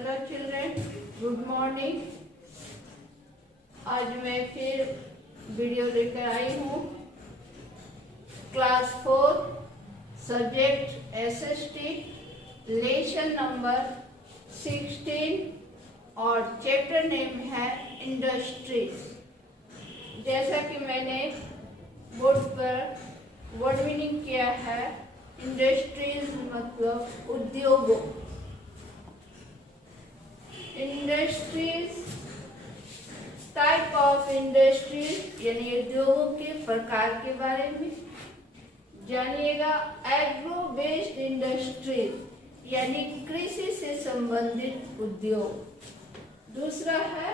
Hello children, good morning. आज मैं फिर वीडियो लेकर आई हूँ। Class 4 subject SST lesson number 16 और चैप्टर नेम है इंडस्ट्रीज। जैसा कि मैंने बोर्ड पर वर्ड मीनिंग किया है, इंडस्ट्रीज मतलब उद्योगों। इंडस्ट्रीज, टाइप ऑफ इंडस्ट्रीज यानी उद्योगों के प्रकार के बारे में जानिएगा। एग्रो बेस्ड इंडस्ट्रीज यानी कृषि से संबंधित उद्योग। दूसरा है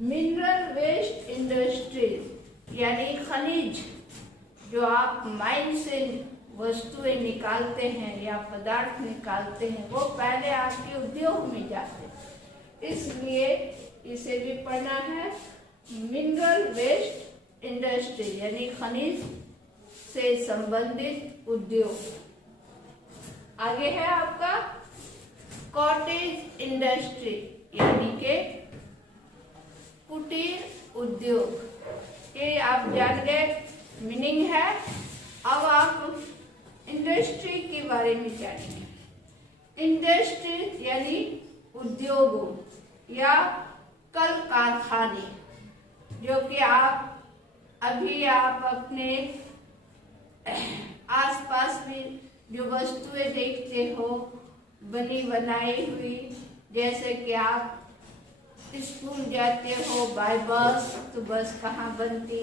मिनरल वेस्ट इंडस्ट्रीज यानी खनिज, जो आप माइन से वस्तुएं निकालते हैं या पदार्थ निकालते हैं, वो पहले आपके उद्योग में जाते हैं, इसलिए इसे भी पढ़ना है। मिनरल वेस्ट इंडस्ट्री यानी खनिज से संबंधित उद्योग। आगे है आपका कॉटेज इंडस्ट्री यानी के कुटीर उद्योग। ये आप जान गए मीनिंग है। अब आप इंडस्ट्री के बारे में जानेंगे। इंडस्ट्री यानी उद्योगों या कल कारखाने, जो कि आप अपने आसपास में जो वस्तुएं देखते हो बनी बनाई हुई, जैसे कि आप स्कूल जाते हो बाय बस, तो बस कहाँ बनती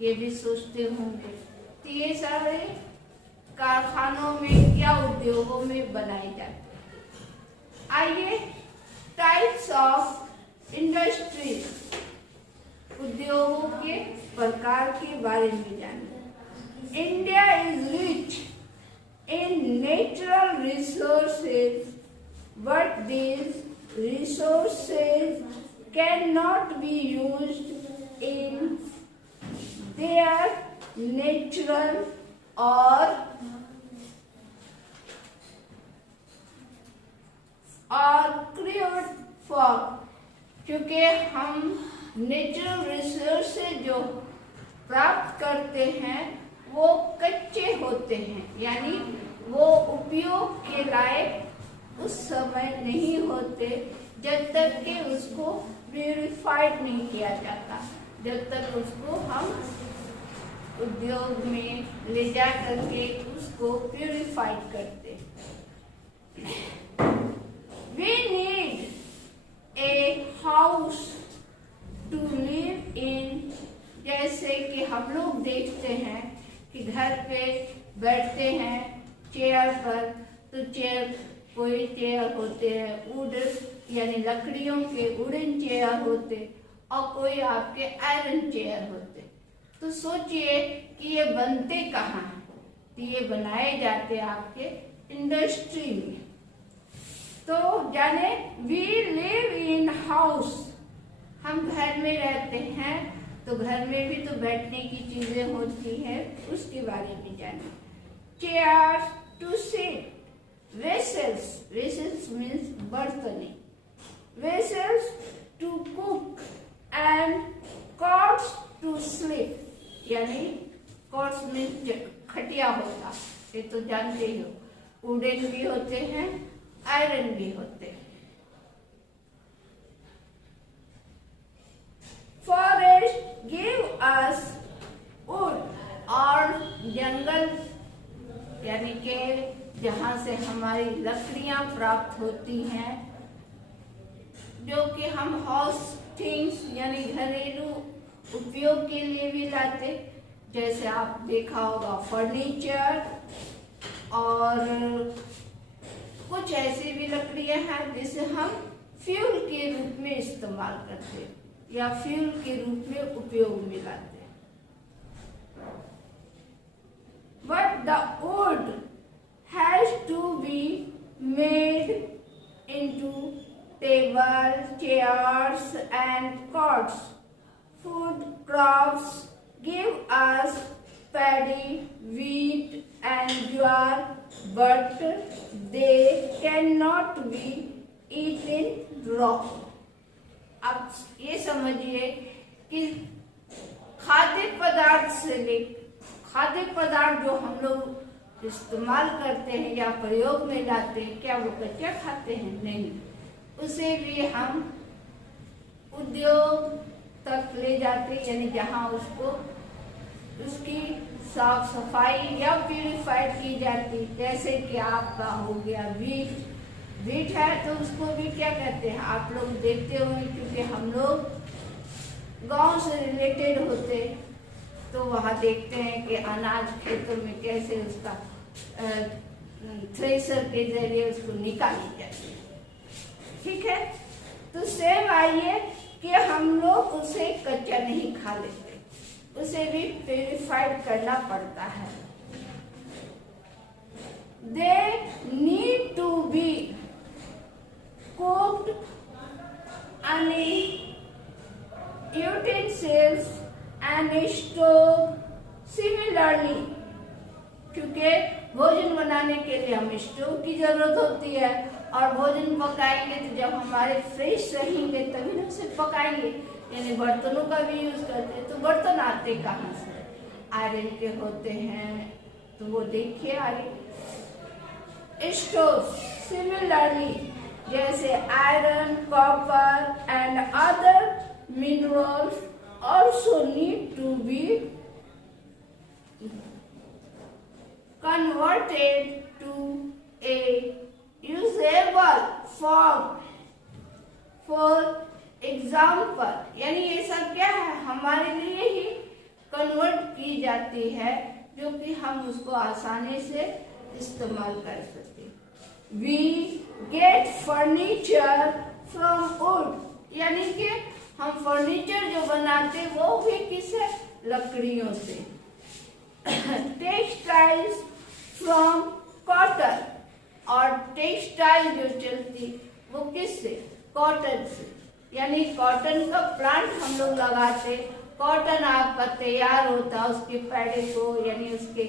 ये भी सोचते होंगे। तो ये सारे कारखानों में या उद्योगों में बनाए जाते हैं। आइए टाइप्स ऑफ इंडस्ट्रीज, उद्योगों के प्रकार के बारे में जानिए। India is rich in natural resources, but these resources cannot be used in their natural or crude form। क्योंकि हम नेचुरल रिसोर्स से जो प्राप्त करते हैं वो कच्चे होते हैं, यानी वो उपयोग के लायक उस समय नहीं होते जब तक कि उसको प्यूरिफाइड नहीं किया जाता, जब तक उसको हम उद्योग में ले जा करके उसको प्यूरिफाइड करते। We need a house to live in। जैसे कि हम लोग देखते हैं कि घर पे बैठते हैं चेयर पर, तो कोई चेयर होते हैं वुड यानी लकड़ियों के वुडन चेयर होते, और कोई आपके आयरन चेयर होते। तो सोचिए कि ये बनते कहाँ हैं? तो ये बनाए जाते आपके इंडस्ट्री में। तो जाने वी लिव इन हाउस, हम घर में रहते हैं, तो घर में भी तो बैठने की चीजें होती हैं, उसके बारे में जाने। Chairs to sit, vessels, vessels means बर्तने, vessels to cook and cots to sleep यानी कॉट्स मीन्स खटिया होता, ये तो जानते ही हो। वुडन भी होते हैं, आयरन भी होते हैं। फॉरेस्ट गिव अस वुड, और जंगल यानी के जहाँ से हमारी लकड़ियाँ प्राप्त होती हैं, जो कि हम हाउस थिंग्स यानी घरेलू उपयोग के लिए भी लाते। जैसे आप देखा होगा फर्नीचर, और कुछ ऐसी भी लकड़ियां हैं जिसे हम फ्यूल के रूप में इस्तेमाल करते या फ्यूल के रूप में उपयोग में लाते। But the wood has to be made into table, chairs and cots. Food crops give us paddy, wheat and jowar, but they cannot be eaten raw। अब ये समझिए कि खाद्य पदार्थ जो हम लोग इस्तेमाल करते हैं या प्रयोग में लाते हैं, क्या वो कच्चा खाते हैं? नहीं, उसे भी हम उद्योग तक ले जाते हैं, यानी जहाँ उसकी साफ सफाई या प्यूरिफाइड की जाती। जैसे कि आपका हो गया वीट है, तो उसको भी क्या कहते हैं? आप लोग देखते होंगे, क्योंकि हम लोग गांव से रिलेटेड होते, तो वहाँ देखते हैं कि अनाज खेतों में कैसे उसका थ्रेशर के जरिए उसको निकाली जाती है। ठीक है, तो सेम आइए कि हम लोग उसे कच्चा नहीं खा लेते, उसे भी प्यूरिफाइड करना पड़ता है। They need to be cooked in utensils and stored similarly, क्योंकि भोजन बनाने के लिए हम स्टोव की जरूरत होती है, और भोजन पकाएंगे तो जब हमारे फ्रेश रहेंगे तभी हम उसे पकाएंगे, यानी बर्तनों का भी यूज करते हैं। तो बर्तन आते कहाँ से? आयरन के होते हैं, तो वो देखिए आगे स्टोव सिमिलरली, जैसे iron, copper and other minerals also need to be converted to a usable form। For example, यानी ये सब क्या है? हमारे लिए ही कन्वर्ट की जाती है, जो कि हम उसको आसानी से इस्तेमाल कर सकते। We get furniture from wood, यानी कि हम फर्नीचर जो बनाते वो भी किससे? लकड़ियों से। टेक्सटाइल्स फ्रॉम कॉटन, और टेक्सटाइल जो चलती वो किससे? कॉटन से, यानी कॉटन का प्लांट हम लोग लगाते, कॉटन आपका तैयार होता, उसके पेड़े को, यानी उसके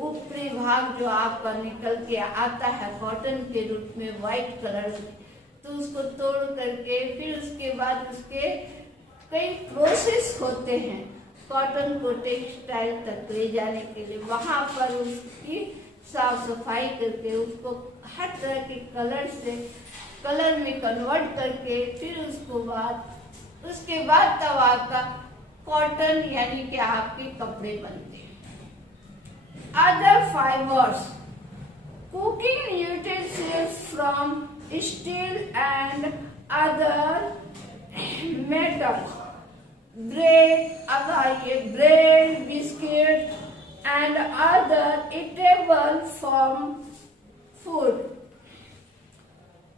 ऊपरी भाग जो आपका निकल के आता है कॉटन के रूप में व्हाइट कलर में, तो उसको तोड़ करके फिर उसके बाद उसके कई प्रोसेस होते हैं कॉटन को टेक्सटाइल तक ले जाने के लिए। वहां पर उसकी साफ सफाई करके उसको हर तरह के कलर में कन्वर्ट करके फिर उसके बाद तब आपका कॉटन यानी कि आपके कपड़े बनते हैं। Other fibres, cooking utensils from steel and other metals, bread, biscuit and other eatable from food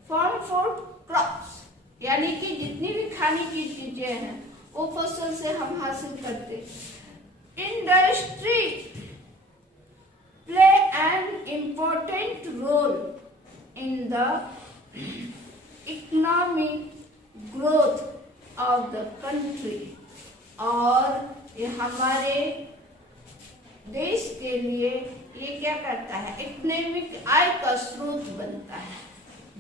crops, यानी कि जितनी भी खाने की चीजें हैं वो फसल से हम हासिल करते। Industry play an important role in the economic growth of the country, और ये हमारे देश के लिए ये क्या करता है? इकोनॉमिक आय का स्रोत बनता है,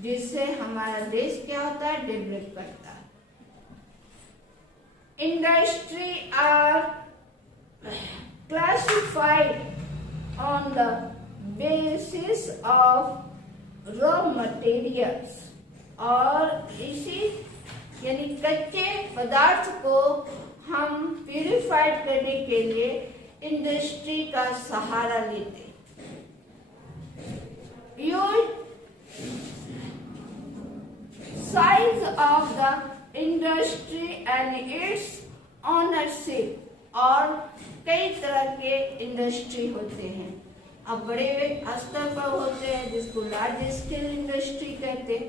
जिससे हमारा देश क्या होता है? डेवलप करता है। Industry are classified on the basis of raw materials, और इसी यानी कच्चे पदार्थ को हम प्यूरिफाइड करने के लिए इंडस्ट्री का सहारा लेते। Size of the industry and it's ownership, और कई तरह के इंडस्ट्री होते हैं। अब बड़े स्तर पर होते हैं जिसको लार्ज स्केल इंडस्ट्री कहते हैं।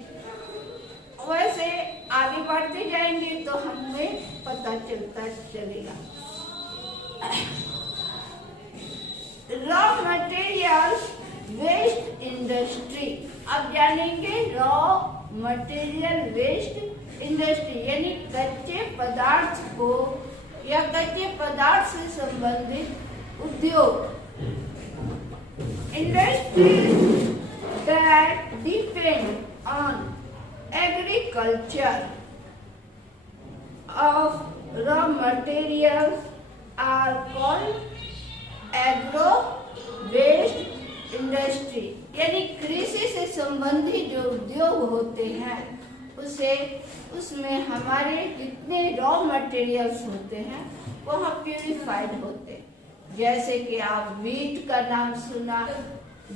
वैसे आगे बढ़ते जाएंगे तो हमें पता चलता चलेगा। रॉ मटेरियल वेस्ट इंडस्ट्री, अब जानेंगे रॉ मटेरियल वेस्ट इंडस्ट्री, यानी कच्चे पदार्थ को या कच्चे पदार्थ से संबंधित उद्योग। Industries that depend on agriculture of raw materials are called agro waste industry। यानी कृषि से संबंधित जो उद्योग होते हैं उसमें हमारे जितने रॉ मटेरियल्स होते हैं वह प्यूरिफाइड होते हैं। जैसे कि आप व्हीट का नाम सुना,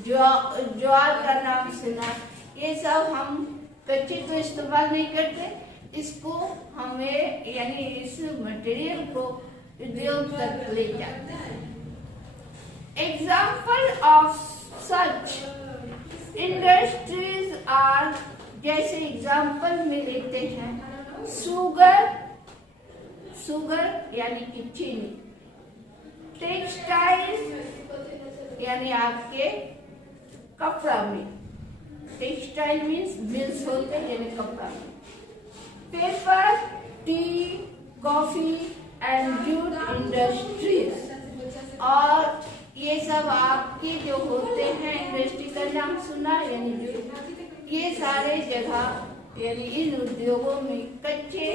ज्वार का नाम सुना, ये सब हम कच्चे तो इस्तेमाल नहीं करते, इसको हमें यानी इस मटेरियल को उद्योग तक ले जाते हैं। Example of such industries are, जैसे एग्जाम्पल में लेते हैं शुगर यानी कि चीनी, टेक्सटाइल यानी आपके कपड़ा में, टेक्सटाइल मीन्स मिल्स होते हैं यानी कपड़ा में, paper, T, coffee and jute industries. और ये सब आपके जो होते हैं इंडस्ट्री का नाम सुना यानी जूट, ये सारे जगह यानी इन उद्योगों में कच्चे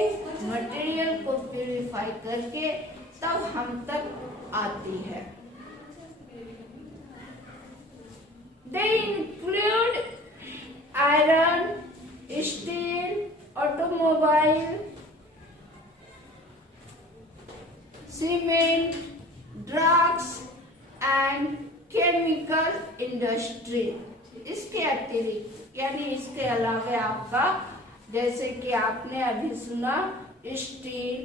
मटेरियल को प्यूरिफाई करके तब हम तक आती है। They include iron, steel, automobile, cement, drugs and chemical industry। इसके अतिरिक्त यानी इसके अलावा आपका जैसे कि आपने अभी सुना स्टील,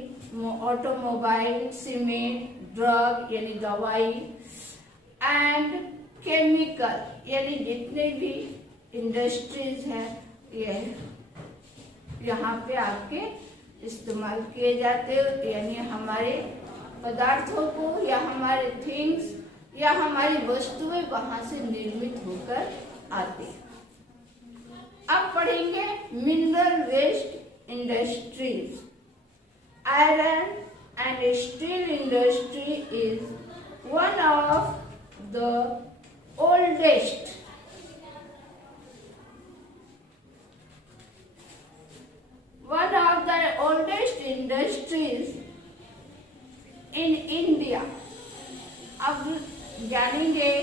ऑटोमोबाइल, सीमेंट, ड्रग यानी दवाई एंड केमिकल यानी जितने भी इंडस्ट्रीज हैं ये यहाँ पे आपके इस्तेमाल किए जाते हैं। यानी हमारे पदार्थों को या हमारे थिंग्स या हमारी वस्तुएं वहां से निर्मित होकर आती हैं। अब पढ़ेंगे mineral based industries. Iron and steel industry is one of the oldest industries in India। अब जानेंगे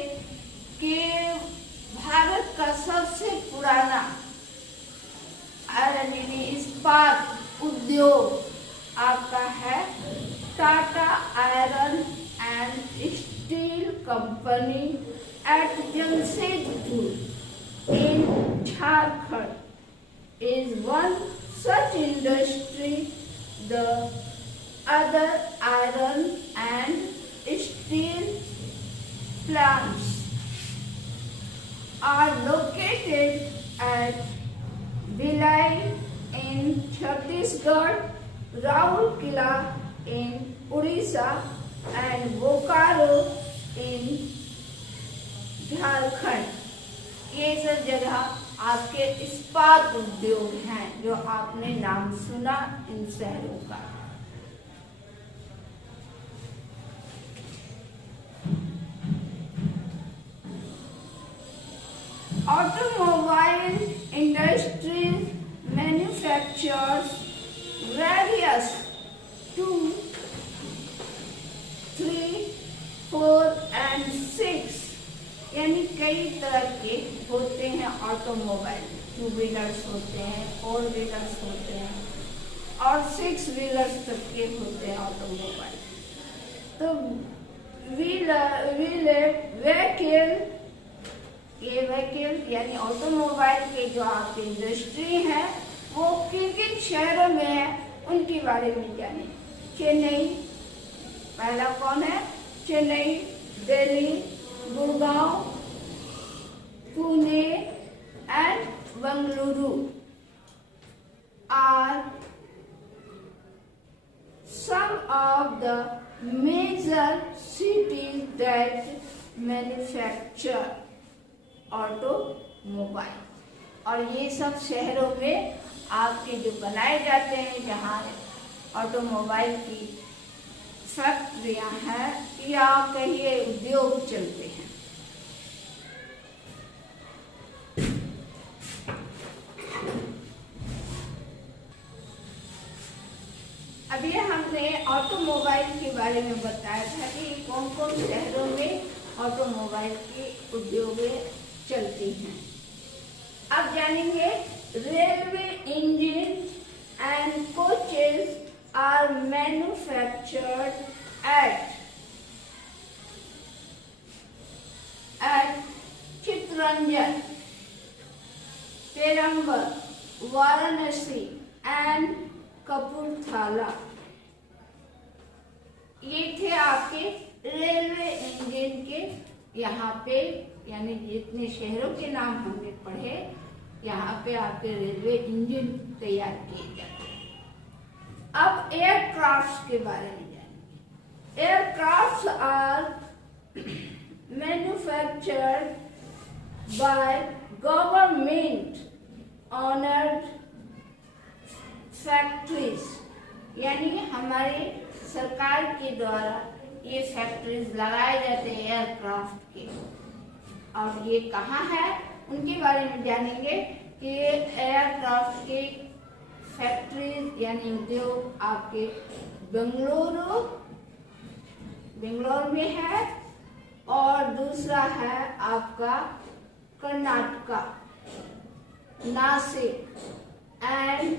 कि भारत का सबसे पुराना आयरन यानी इस्पात उद्योग आपका है Tata iron and steel company at Jamshedpur in Jharkhand is one such industry। The other iron and steel plants are located at Bhilai in Chhattisgarh, Rourkela in Odisha and Bokaro in Jharkhand. ये सब जगह आपके इस्पात उद्योग हैं जो आपने नाम सुना इन शहरों का। Automobile industries manufactures various 2, 3, 4 and 6 यानी कई तरह के होते हैं ऑटोमोबाइल। 2 व्हीलर्स होते हैं, 4 व्हीलर्स होते हैं और 6 व्हीलर्स तक के होते हैं ऑटोमोबाइल। तो व्हीकल यानी ऑटोमोबाइल के जो आपकी इंडस्ट्री है वो किन शहरों में है उनके बारे में जाने। चेन्नई पहला कौन है? Chennai, Delhi, Gurgaon, Pune and Bengaluru are some of the major cities that manufacture automobile। और ये सब शहरों में आपके जो बनाए जाते हैं जहाँ ऑटोमोबाइल की फैक्ट्रियां हैं या कहिए उद्योग चलते हैं। अभी हमने ऑटोमोबाइल के बारे में बताया था कि कौन कौन शहरों में ऑटोमोबाइल की उद्योगें चलती हैं। अब जानेंगे railway engine and coaches are manufactured at Chittaranjan, Perambur, Varanasi and Kapurthala. ये थे आपके रेलवे इंजन के यहाँ पे, यानी जितने शहरों के नाम हमने पढ़े, यहाँ पे आपके रेलवे इंजन तैयार किए जाते हैं। अब एयरक्राफ्ट के बारे में जानेंगे। Aircraft are manufactured by government owned factories, यानी हमारे सरकार के द्वारा ये फैक्ट्रीज लगाए जाते हैं एयरक्राफ्ट के। और ये कहाँ है उनके बारे में जानेंगे कि एयरक्राफ्ट के फैक्ट्रीज यानी उद्योग आपके बेंगलोर में है, और दूसरा है आपका कर्नाटका, नासिक एंड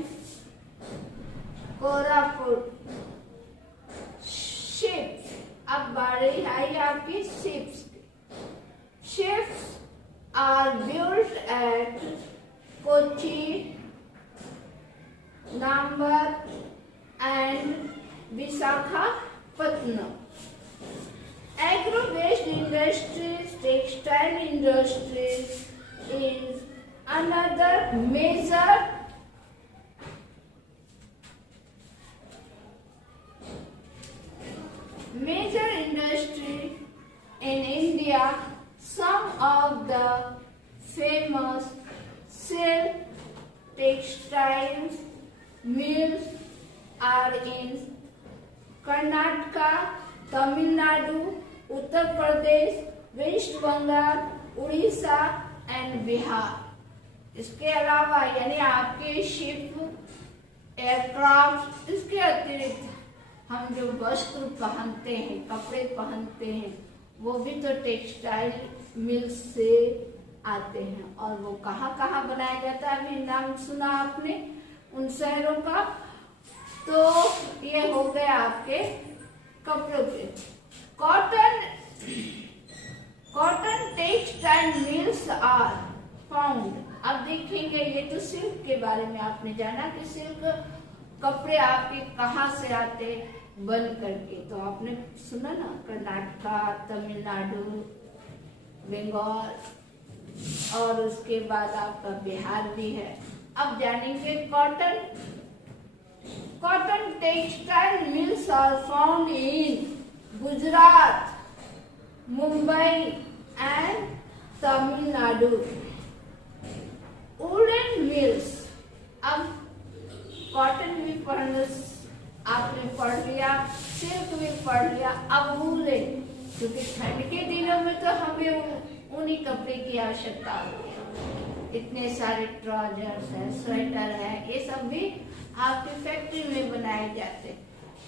कोरापुट। शिप्स, अब बारी आई आपकी ships. Ships are built at Kochi, नाम्बर and Visakhapatnam. Agro-based industries, textile industries is another major industry in India. Some of the famous silk textiles mills are in Karnataka, Tamil Nadu, Uttar Pradesh, West Bengal, Odisha and Bihar. इसके अलावा यानी आपके ship, aircraft, इसके अतिरिक्त हम जो वस्त्र पहनते हैं, कपड़े पहनते हैं, वो भी तो टेक्सटाइल मिल से आते हैं। और वो कहाँ कहाँ बनाया जाता है, अभी नाम सुना आपने उन शहरों का। तो ये हो गया आपके कपड़ों पे। Cotton textile mills are found. अब देखेंगे, ये तो सिल्क के बारे में आपने जाना कि सिल्क कपड़े आपके कहाँ से आते बन करके। तो आपने सुना ना, कर्नाटका, तमिलनाडु, बंगाल, और उसके बाद आपका बिहार भी है। अब जानेंगे cotton textile mills are found in Gujarat, Mumbai and Tamil Nadu. Woollen mills, अब कॉटन भी आपने पढ़ लिया, सिल्क भी पढ़ लिया। अब वुलन, क्योंकि ठंड के दिनों में तो हमें ऊनी कपड़े की आवश्यकता होती है। इतने सारे ट्राउजर्स है, स्वेटर है, ये सब भी आपकी फैक्ट्री में बनाए जाते हैं।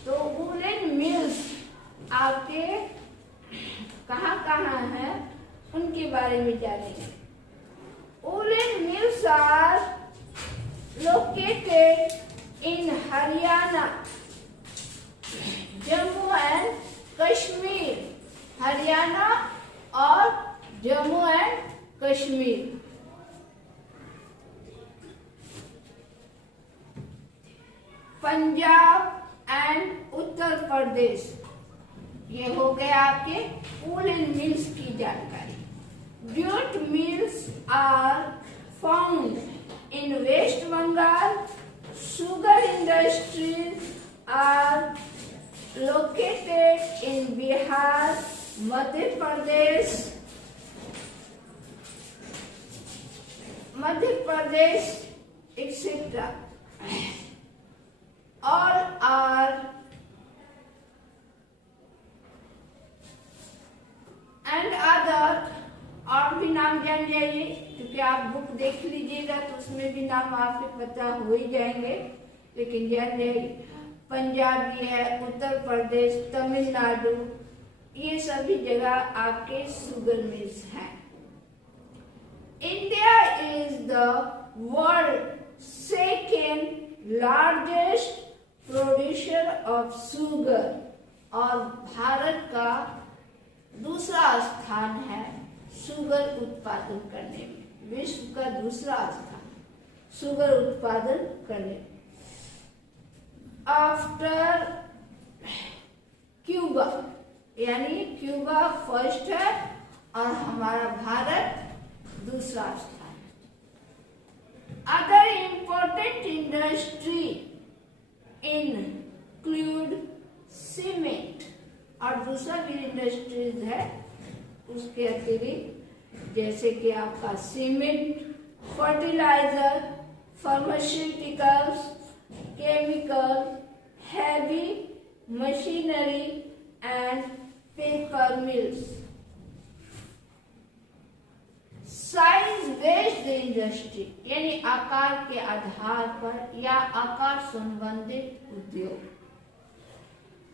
तो वुलन मिल्स आपके कहाँ कहाँ है उनके बारे में जानेंगे। Woollen mills are located in Haryana, Jammu and Kashmir. Haryana और जम्मू एंड कश्मीर। पंजाब एंड उत्तर प्रदेश। ये हो गए आपके वुलन मिल्स की जानकारी। Jute mills are found in West Bengal. Sugar industries are located in Bihar, Madhya Pradesh etcetera. All are and other, और भी नाम जान जाइए, क्योंकि आप बुक देख लीजिएगा तो उसमें भी नाम आपके पता हो ही जाएंगे, लेकिन जान जाइए। पंजाब भी है, उत्तर प्रदेश, तमिलनाडु, ये सभी जगह आपके शुगर मिल्स हैं। India is the world second largest producer of sugar, और भारत का दूसरा स्थान है शुगर उत्पादन करने में, विश्व का दूसरा स्थान शुगर उत्पादन करने में, आफ्टर क्यूबा, यानी क्यूबा फर्स्ट है और हमारा भारत दूसरा स्थान है। Other important industry include cement, और दूसरा भी इंडस्ट्रीज है उसके अतिरिक्त, जैसे कि आपका cement, fertiliser, pharmaceuticals, chemical, heavy machinery and paper mills. Size based industry, यानी आकार के आधार पर या आकार संबंधित उद्योग।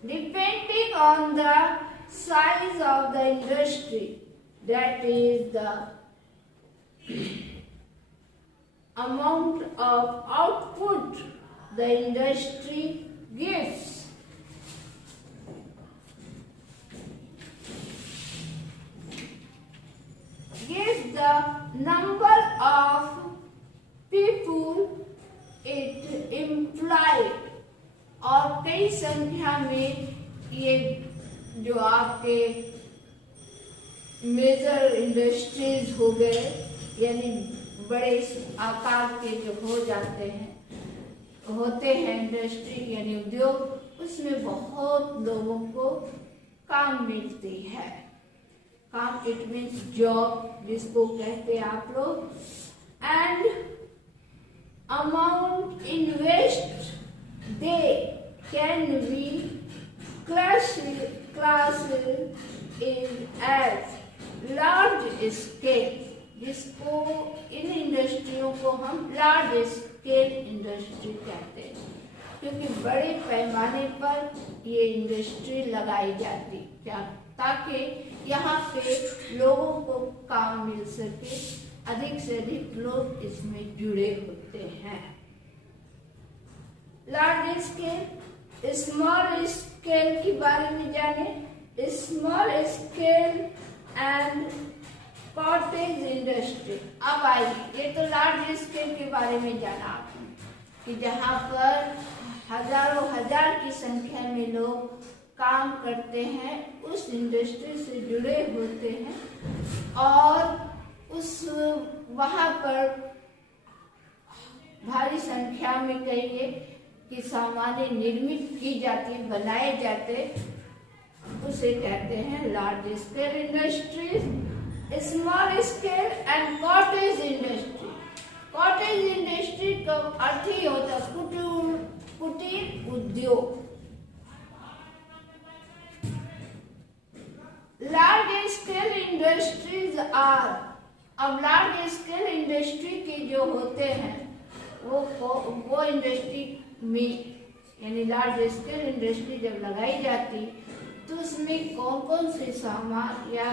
Depending on the size of the industry, that is the amount of output the industry gives. Gives the number of people it implied, और कई संख्या में ये जो आपके मेजर इंडस्ट्रीज हो गए, यानी बड़े आकार के जो हो जाते हैं होते हैं इंडस्ट्री यानी उद्योग, उसमें बहुत लोगों को काम मिलती है। काम इट मीन्स जॉब जिसको कहते हैं आप लोग, and amount invest they can be classed in as large scale, जिसको इन इंडस्ट्रियों को हम लार्ज स्केल इंडस्ट्री कहते हैं, क्योंकि बड़े पैमाने पर ये इंडस्ट्री लगाई जाती क्या, ताकि यहाँ पे लोगों को काम मिल सके, अधिक से अधिक लोग इसमें जुड़े होते हैं। लार्ज स्केल, स्मॉल स्केल के बारे में जाने। Small scale and cottage industry. अब आइए, ये तो लार्ज स्केल के बारे में जाना आपने कि जहाँ पर हजारों हजार की संख्या में लोग काम करते हैं, उस इंडस्ट्री से जुड़े होते हैं और उस वहाँ पर भारी संख्या में कहिए कि सामानें निर्मित की जाती, बनाए जाते, उसे कहते हैं large scale industries. Small scale and cottage industry. Cottage industry का अर्थ ही होता है कुटीर उद्योग। लार्ज स्केल इंडस्ट्रीज आर, अब लार्ज स्केल इंडस्ट्री के जो होते हैं वो इंडस्ट्री में, यानी लार्ज स्केल इंडस्ट्री जब लगाई जाती तो उसमें कौन कौन से सामान या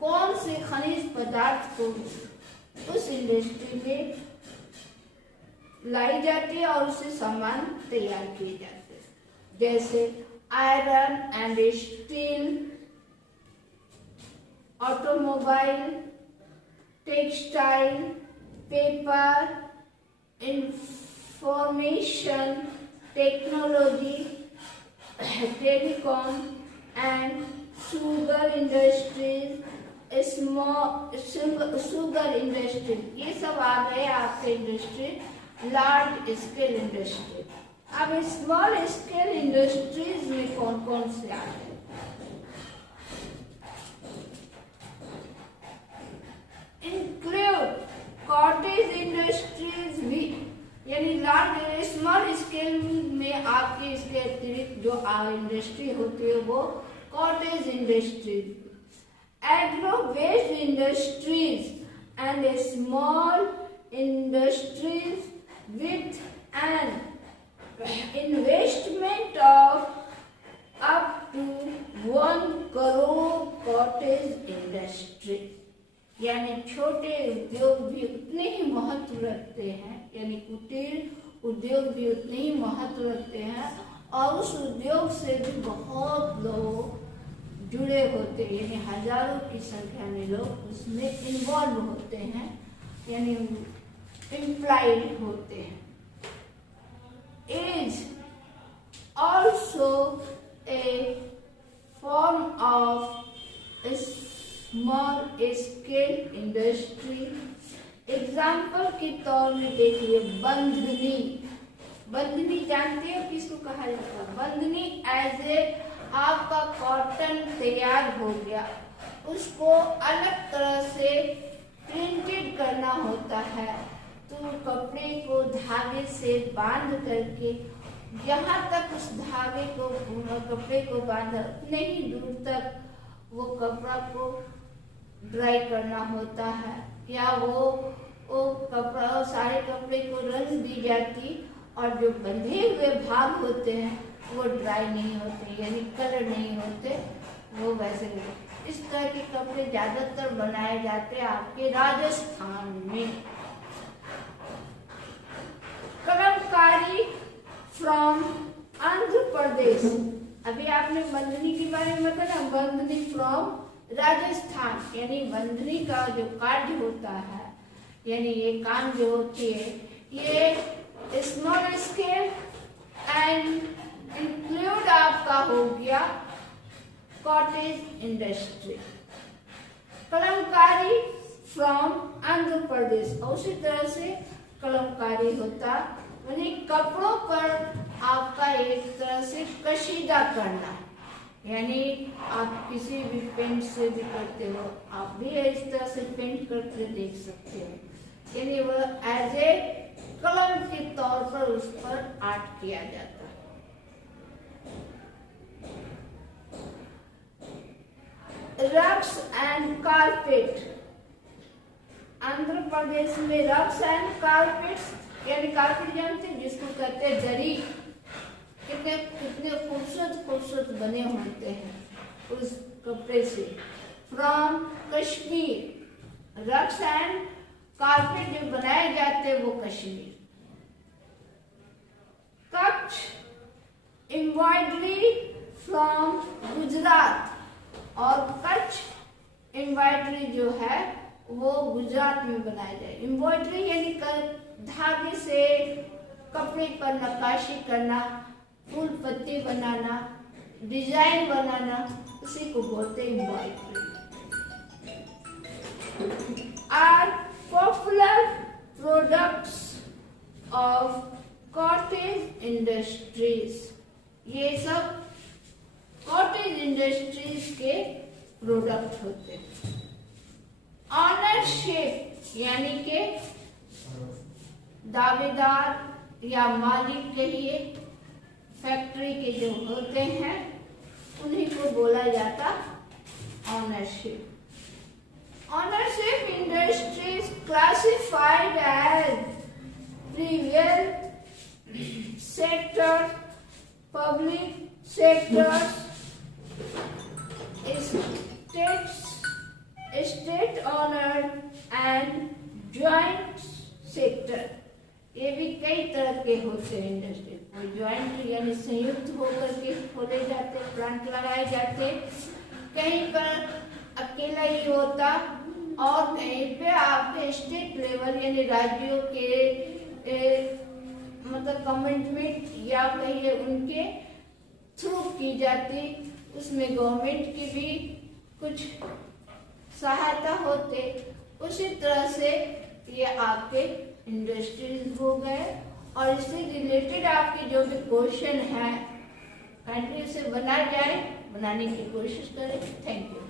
कौन से खनिज पदार्थ को उस इंडस्ट्री में लाई जाती है और उससे सामान तैयार किए जाते हैं, जैसे iron and steel, automobile, textile, paper, information technology, telecom and sugar industries, sugar industry. ये सब आ गए आपके इंडस्ट्री लार्ज स्केल इंडस्ट्री। अब स्मॉल स्केल इंडस्ट्रीज में कौन कौन से आ गए? इंक्लूड कॉटेज इंडस्ट्रीज भी, यानी लार्ज स्मॉल स्केल में आपके इसके अतिरिक्त जो इंडस्ट्री होती है वो cottage industries, agro based industries and small industries with an investment cottage industry, यानी छोटे उद्योग भी उतने ही महत्व रखते हैं, यानी कुटीर उद्योग भी उतने ही महत्व रखते हैं, और उस उद्योग से भी बहुत लोग जुड़े होते हैं, यानी हजारों की संख्या में लोग उसमें इन्वॉल्व होते हैं, यानी इम्प्लाइड होते हैं। Is also a form of small scale industry. Example के तौर में देखिए बंधनी। बंधनी जानते हो किसको कहा जाता है? बंधनी एज ए आपका कॉटन तैयार हो गया, उसको अलग तरह से प्रिंटेड करना होता है, तो कपड़े को धागे से बांध करके जहाँ तक उस धागे को कपड़े को बांधा उतने ही दूर तक वो कपड़ा को ड्राई करना होता है, या वो कपड़ा सारे कपड़े को रंग दी जाती, और जो बंधे हुए भाग होते हैं वो ड्राई नहीं होते, यानी कलर नहीं होते, वो वैसे नहीं। इस तरह के कपड़े ज्यादातर बनाए जाते हैं आपके राजस्थान में। कलमकारी फ्रॉम आंध्र प्रदेश। अभी आपने बंधनी के बारे में बताया, बंधनी फ्रॉम राजस्थान, यानी बंधनी का जो कार्य होता है, यानी ये काम जो होती है, ये स्मॉल स्केल एंड इंक्लूड आपका हो गया cottage industry. Kalamkari from Andhra Pradesh. उसी तरह से कलमकारी होता यानी कपड़ों पर आपका एक तरह से कशीदा करना, यानी आप किसी भी पेंट से भी करते हो, आप भी इस तरह से पेंट करके देख सकते हो, यानी वह एज ए कलम के तौर पर उस पर आर्ट किया जाता है। Rugs and carpet. Andhra Pradesh में रग्स एंड कारपेट्स, यानी कारपेट जानते हैं जिसको कहते हैं दरी, कितने कितने खूबसूरत बने होते हैं उस कपड़े से। From Kashmir. Rugs and carpet जो बनाए जाते हैं वो कश्मीर। कच्छ एम्ब्रॉयडरी फ्रॉम गुजरात, और कच्छ एम्ब्रॉयडरी जो है वो गुजरात में बनाया जाए। एम्ब्रॉयडरी यानी धागे से कपड़े पर नक्काशी करना, फूल पत्ती बनाना, डिजाइन बनाना, उसी को बोलते हैं embroidery. Are popular products of cottage industries. ये सब कॉटेज इंडस्ट्रीज के प्रोडक्ट होते हैं। ऑनरशिप यानी के दावेदार या मालिक कहिए, फैक्ट्री के जो होते हैं उन्हीं को बोला जाता ownership. Ownership industries classified as private sector, public sectors, state-owned and joint sector। ये भी कई तरह के होते हैं इंडस्ट्री। कोई ज्वाइंट यानी संयुक्त होकर के खोले जाते, प्लांट लगाए जाते, कहीं पर अकेला ही होता, और कहीं पे आपके स्टेट लेवल यानी राज्यों के मतलब कमिटमेंट या कहिए उनके थ्रू की जाती, उसमें गवर्नमेंट की भी कुछ सहायता होते। उसी तरह से ये आपके इंडस्ट्रीज हो गए। और इससे रिलेटेड आपके जो भी क्वेश्चन है कंटिन्यू से बना जाए, बनाने की कोशिश करें। Thank you.